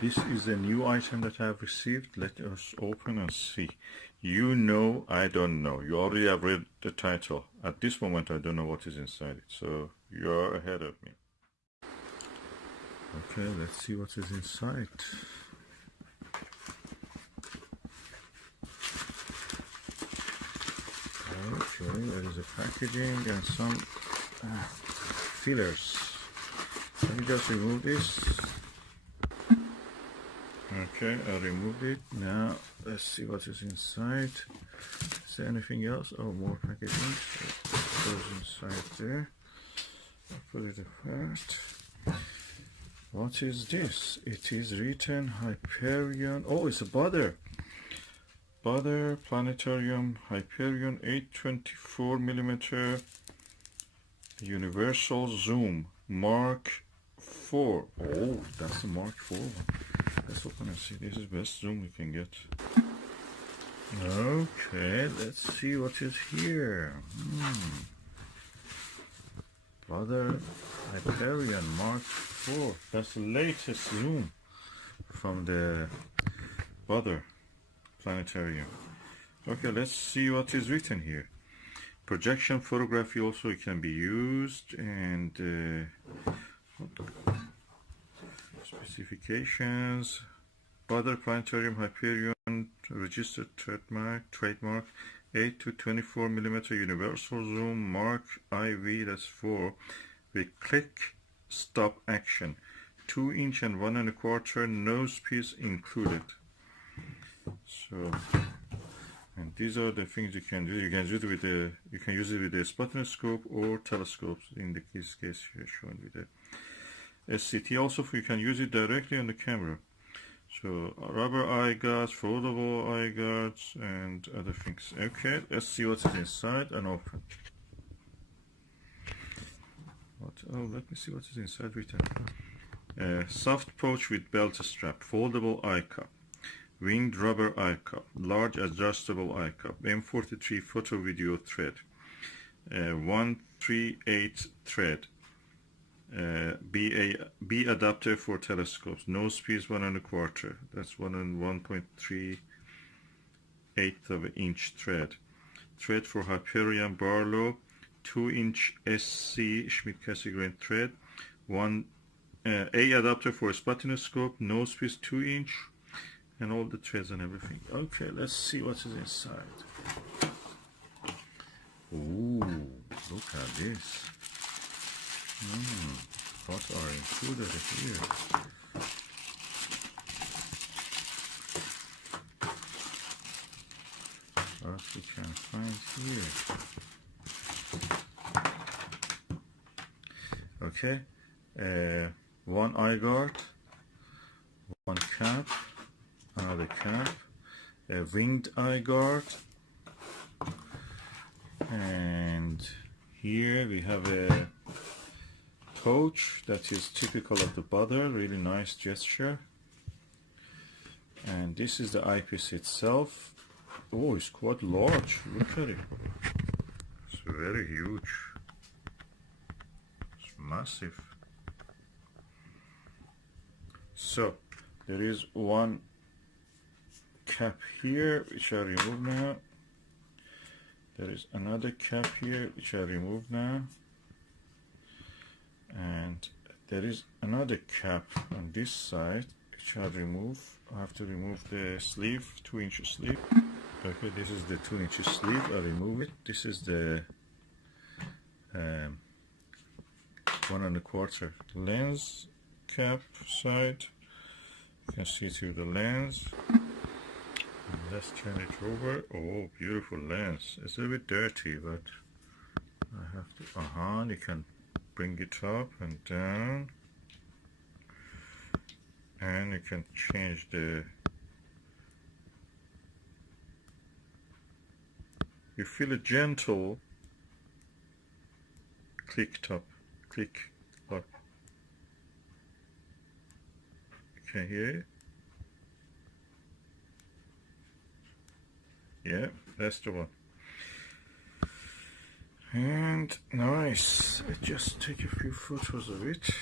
This is a new item that I have received. Let us open and see. You know, I don't know. You already have read the title. At this moment, I don't know what is inside it. So you're ahead of me. Okay, let's see what is inside. Okay, there is a packaging and some fillers. Let me just remove this. Okay, I removed it. Now let's see what is inside. Is there anything else? Oh, more packaging. So it goes inside there. I'll put it apart. What is this? It is written Hyperion. Oh, it's a Baader. Baader Planetarium Hyperion 8-24mm Universal Zoom Mark 4. Oh, that's the Mark 4 one. Let's open and see. This is best zoom we can get. Okay, let's see what is here. Baader Hyperion Mark 4. That's the latest zoom from the Baader Planetarium. Okay, let's see what is written here. Projection photography also can be used, and specifications. Baader Planetarium Hyperion registered trademark 8-24mm universal zoom Mark IV, that's 4, with click stop action, 2" and 1 1/4 nose piece included. So, and these are the things you can do. You can use it with a sputniscope or telescopes. In this case here shown with the SCT. Also, you can use it directly on the camera. So rubber eye guards, foldable eye guards, and other things. Okay, let's see what is inside and open. Oh, let me see what is inside written. Soft pouch with belt strap, foldable eye cup, winged rubber eye cup, large adjustable eye cup, M43 photo video thread, 138 thread, B adapter for telescopes, nose piece 1 1/4, that's 1 and 1.3/8 thread, thread for Hyperion Barlow, 2" SC Schmidt-Cassegrain thread, A adapter for a sputniscope, nose piece 2", and all the threads and everything. Okay, let's see what is inside. Ooh, look at this. What are included here? What we can find here. Okay, one eye guard, one cap, another cap, a winged eye guard, and here we have a pouch that is typical of the Baader, really nice gesture. And this is the eyepiece itself. Oh, it's quite large, look at it. It's very huge. It's massive. So, there is one cap here, which I remove now. There is another cap here, which I remove now. And there is another cap on this side, which I remove. I have to remove the sleeve, 2" sleeve. Okay, this is the 2" sleeve. I remove it. This is the 1 1/4 lens cap side. You can see through the lens. Let's turn it over. Oh, beautiful lens. It's a bit dirty, but I have to. You can bring it up and down, and you can change the. You feel a gentle click up. You can hear it? Yeah, that's the one. And nice. I just take a few photos of it.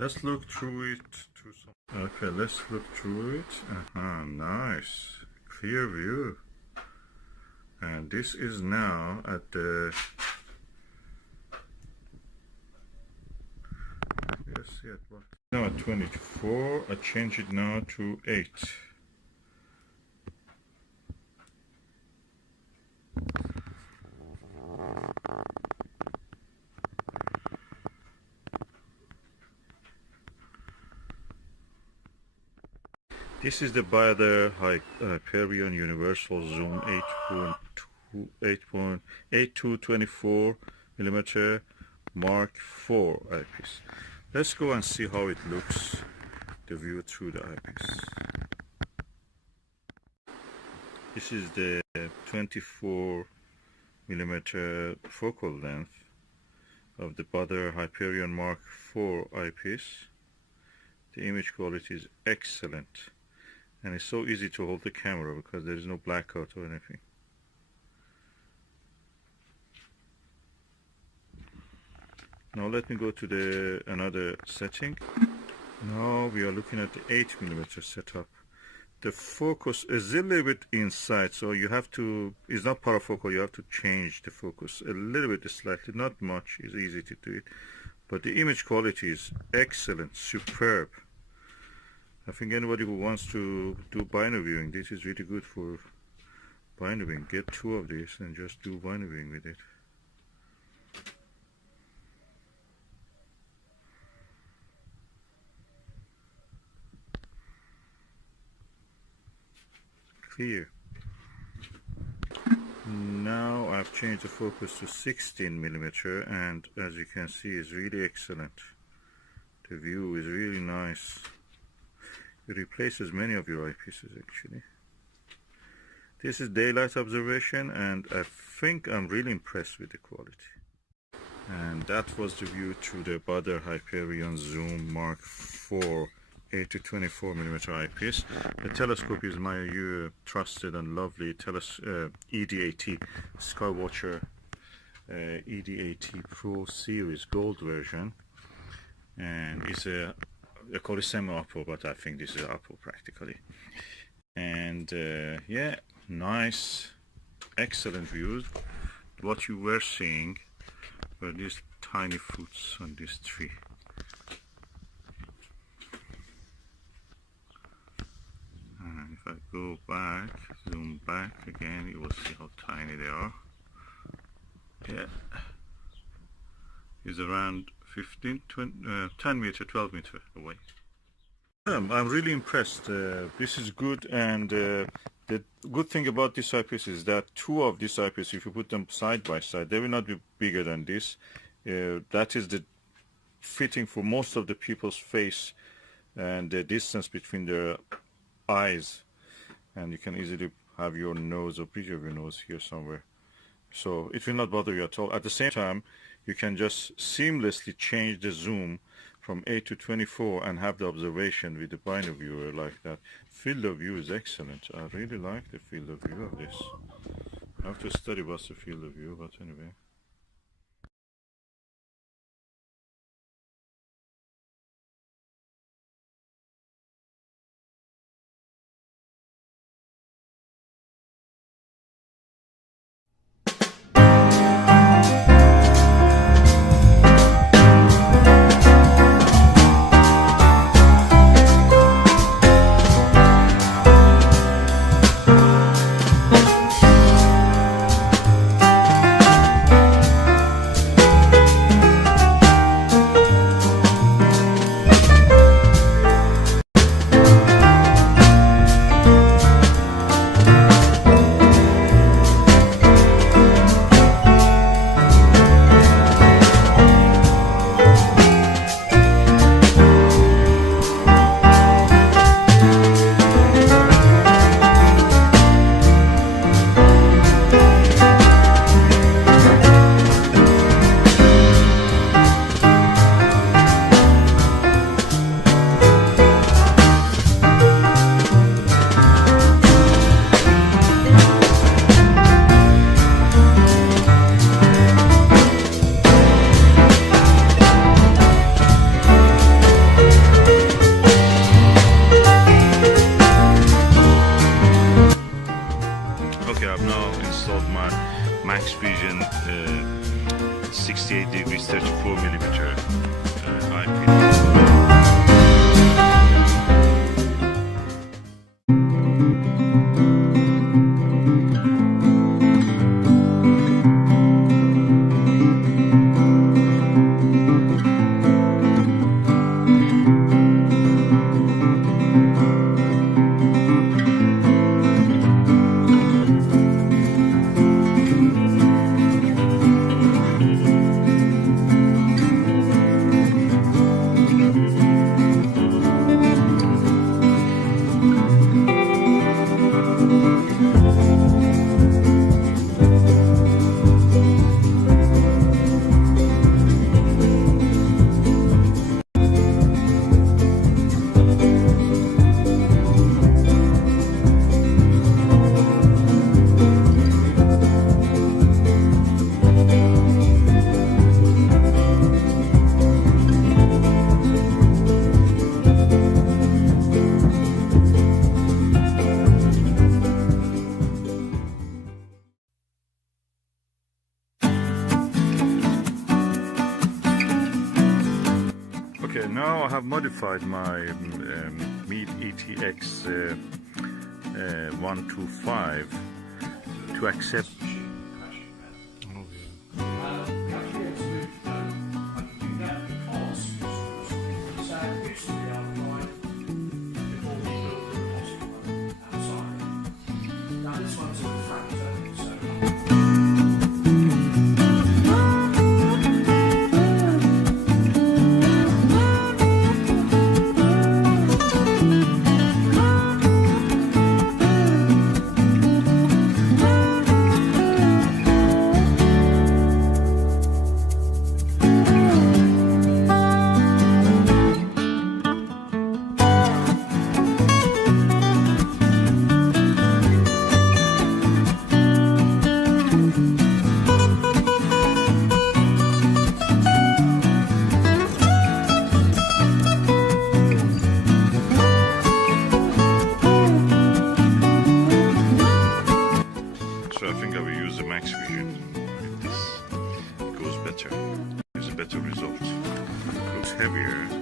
Let's look through it to some. Okay, let's look through it. Nice, clear view. And this is now at the. Let's see at what. Now at 24. I change it now to 8. This is the Baader Hyperion Universal Zoom 8-24mm Mark IV eyepiece. Let's go and see how it looks, the view through the eyepiece. This is the 24mm focal length of the Baader Hyperion Mark IV eyepiece. The image quality is excellent. And it's so easy to hold the camera because there is no blackout or anything. Now let me go to another setting. Now we are looking at the 8mm setup. The focus is a little bit inside, so you have to, it's not parafocal, you have to change the focus a little bit, slightly, not much, it's easy to do it. But the image quality is excellent, superb. I think anybody who wants to do binoviewing, this is really good for binoviewing. Get 2 of these and just do binoviewing with it. Clear. Now I've changed the focus to 16mm, and as you can see, it's really excellent. The view is really nice. It replaces many of your eyepieces actually. This is daylight observation, and I think I'm really impressed with the quality. And that was the view through the Baader Hyperion Zoom Mark IV 8-24mm eyepiece. The telescope is my trusted and lovely ED80 Skywatcher ED80 Pro Series Gold version, and it's they call it semi-oppo, but I think this is oppo practically. And yeah, nice, excellent views. What you were seeing were these tiny fruits on this tree. And if I go back, zoom back again, you will see how tiny they are. Yeah, it's around 15, 20, 10 meter, 12 meter away. I'm really impressed. This is good, and the good thing about this eyepiece is that 2 of these eyepieces, if you put them side by side, they will not be bigger than this. That is the fitting for most of the people's face and the distance between their eyes, and you can easily have your nose or bridge of your nose here somewhere, so it will not bother you at all. At the same time, you can just seamlessly change the zoom from 8 to 24 and have the observation with the binoviewer like that. Field of view is excellent. I really like the field of view of this. I have to study what's the field of view, but anyway. 8 degrees 34mm eyepiece. Okay, now I have modified my Meade ETX 125 to accept. So I think I will use the max vision with this. It goes better. Gives a better result. It looks heavier.